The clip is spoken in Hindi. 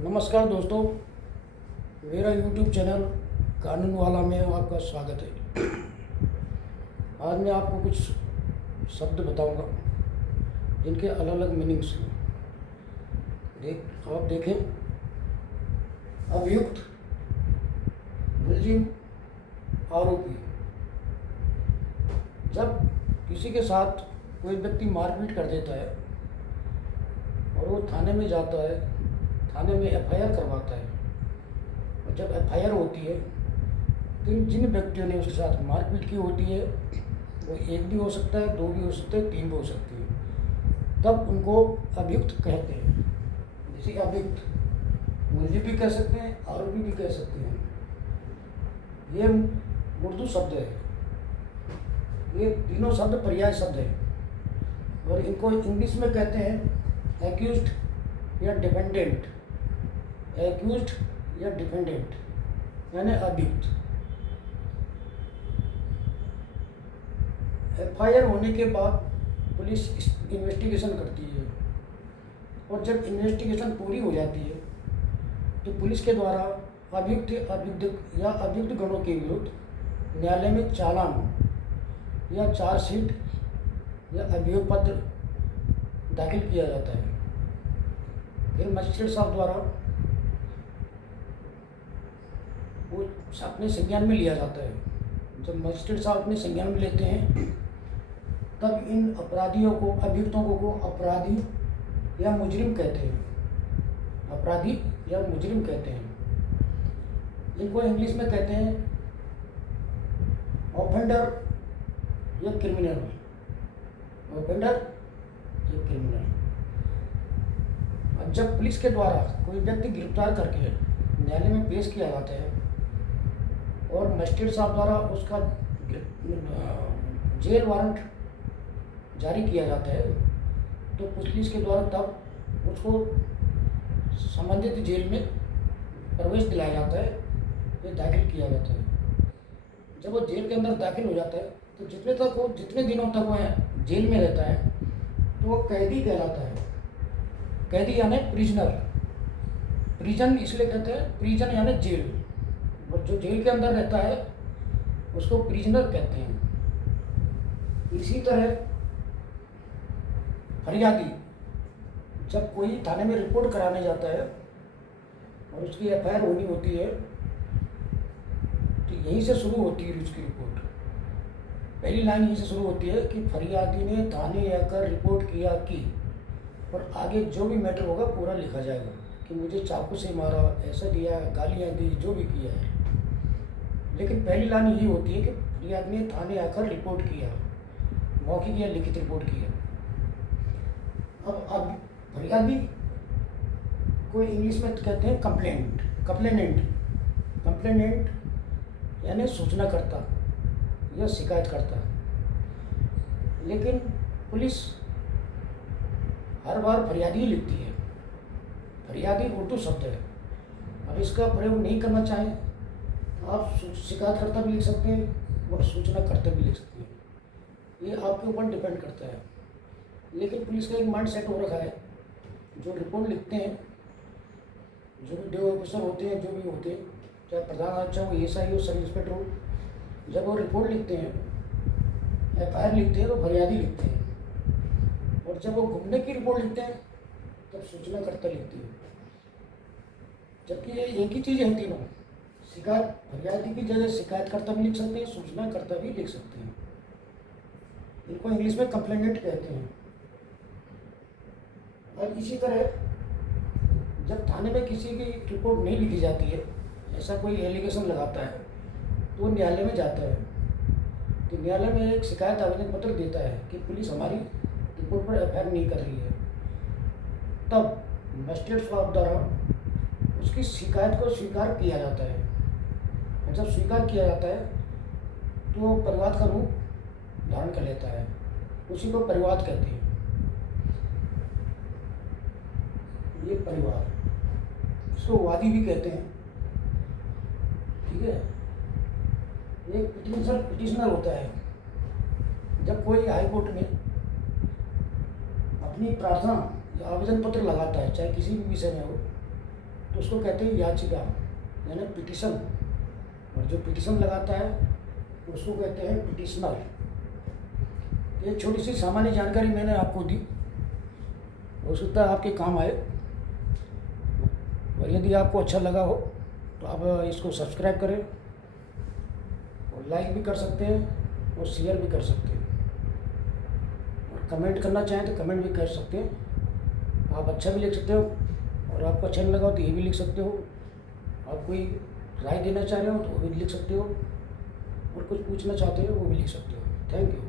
नमस्कार दोस्तों, मेरा YouTube चैनल कानून वाला में आपका स्वागत है। आज मैं आपको कुछ शब्द बताऊंगा जिनके अलग अलग मीनिंग्स हैं। आप देखें, अभियुक्त, मुलजिम, आरोपी। जब किसी के साथ कोई व्यक्ति मारपीट कर देता है और वो थाने में जाता है, थाने में FIR करवाता है, और जब FIR होती है तो जिन व्यक्तियों ने उसके साथ मारपीट की होती है वो एक भी हो सकता है, दो भी हो सकते हैं, तीन भी हो सकती है, तब उनको अभियुक्त कहते हैं। जैसे अभियुक्त मुलजिम भी कह सकते हैं, आरोपी भी कह सकते हैं। ये उर्दू शब्द है, ये तीनों शब्द पर्याय शब्द हैं और इनको इंग्लिश में कहते हैं एक्यूज्ड या डिफेंडेंट। एक्यूज्ड या डिफेंडेंट यानी अभियुक्त। FIR होने के बाद पुलिस इन्वेस्टिगेशन करती है और जब इन्वेस्टिगेशन पूरी हो जाती है तो पुलिस के द्वारा अभियुक्त या अभियुक्त गणों के विरुद्ध न्यायालय में चालान या चार्जशीट या अभियोग पत्र दाखिल किया जाता है। फिर मजिस्ट्रेट साहब द्वारा वो अपने संज्ञान में लिया जाता है। जब मजिस्ट्रेट साहब अपने संज्ञान में लेते हैं तब इन अपराधियों को, अभियुक्तों को अपराधी या मुजरिम कहते हैं। अपराधी या मुजरिम कहते हैं। इनको इंग्लिश में कहते हैं ऑफेंडर या क्रिमिनल। ऑफेंडर या क्रिमिनल। अब जब पुलिस के द्वारा कोई व्यक्ति गिरफ्तार करके न्यायालय में पेश किया जाता है और मजिस्ट्रेट साहब द्वारा उसका जेल वारंट जारी किया जाता है तो पुलिस के द्वारा तब उसको संबंधित जेल में प्रवेश दिलाया जाता है, फिर दाखिल किया जाता है। जब वो जेल के अंदर दाखिल हो जाता है तो जितने दिनों तक वह जेल में रहता है तो वो कैदी कहलाता है। कैदी यानी प्रिजनर। प्रिजन इसलिए कहते हैं, प्रिजन यानी जेल। और जो जेल के अंदर रहता है उसको प्रिजनर कहते हैं। इसी तरह फरियादी जब कोई थाने में रिपोर्ट कराने जाता है और उसकी FIR होनी होती है तो यहीं से शुरू होती है उसकी रिपोर्ट। पहली लाइन यहीं से शुरू होती है कि फरियादी ने थाने आकर रिपोर्ट किया कि, और आगे जो भी मैटर होगा पूरा लिखा जाएगा कि मुझे चाकू से मारा, ऐसा दिया, गालियाँ दी, जो भी किया है। लेकिन पहली लाइन यही होती है कि फरियादी ने थाने आकर रिपोर्ट किया, मौखिक या लिखित रिपोर्ट किया। अब फरियादी को इंग्लिश में कहते हैं कंप्लेनेंट। कंप्लेनेंट यानी सूचनाकर्ता या शिकायतकर्ता। लेकिन पुलिस हर बार फरियादी ही लिखती है। फरियादी उर्दू शब्द है। अब इसका प्रयोग नहीं करना चाहें आप शिकायतकर्ता भी लिख सकते हैं और सूचनाकर्ता भी लिख सकते हैं। ये आपके ऊपर डिपेंड करता है। लेकिन पुलिस का एक माइंड सेट हो रखा है, जो रिपोर्ट लिखते हैं, जो भी DO ऑफिसर होते हैं, जो भी होते हैं, चाहे प्रधान अच्छा हो, SI हो, सब इंस्पेक्टर हो, जब वो रिपोर्ट लिखते हैं, FIR लिखते हैं तो फरियादी लिखते हैं। और जब वो घूमने की रिपोर्ट लिखते हैं तब सूचनाकर्ता लिखती है। जबकि ये एक ही चीज़ है तीनों। फरियादी की जगह शिकायतकर्ता भी लिख सकते हैं, सूचनाकर्ता भी लिख सकते हैं। इनको इंग्लिश में कंप्लेनेंट कहते हैं। और इसी तरह जब थाने में किसी की रिपोर्ट नहीं लिखी जाती है, ऐसा कोई एलिगेशन लगाता है तो वो न्यायालय में जाता है। तो न्यायालय में एक शिकायत आवेदन पत्र देता है कि पुलिस हमारी रिपोर्ट पर FIR नहीं कर रही है। तब मजिस्ट्रेट साहब द्वारा उसकी शिकायत को स्वीकार किया जाता है। और जब स्वीकार किया जाता है तो परिवाद का रूप धारण कर लेता है। उसी को परिवाद कहते हैं। ये परिवाद, इसको वादी भी कहते हैं। ठीक है। एक पिटिशनर होता है। जब कोई हाई कोर्ट में अपनी प्रार्थना या आवेदन पत्र लगाता है, चाहे किसी भी विषय में हो, तो उसको कहते हैं याचिका, यानी पिटीशन। और जो पिटीशन लगाता है उसको कहते हैं पिटिशनर। ये छोटी सी सामान्य जानकारी मैंने आपको दी, हो सकता है आपके काम आए। और यदि आपको अच्छा लगा हो तो आप इसको सब्सक्राइब करें, और लाइक भी कर सकते हैं और शेयर भी कर सकते हैं, और कमेंट करना चाहें तो कमेंट भी कर सकते हैं। आप अच्छा भी लिख सकते हो, और आपको अच्छा नहीं लगा हो तो ये भी लिख सकते हो। आप कोई राय देना चाह रहे हो तो वो भी लिख सकते हो, और कुछ पूछना चाहते हो वो भी लिख सकते हो। Thank you.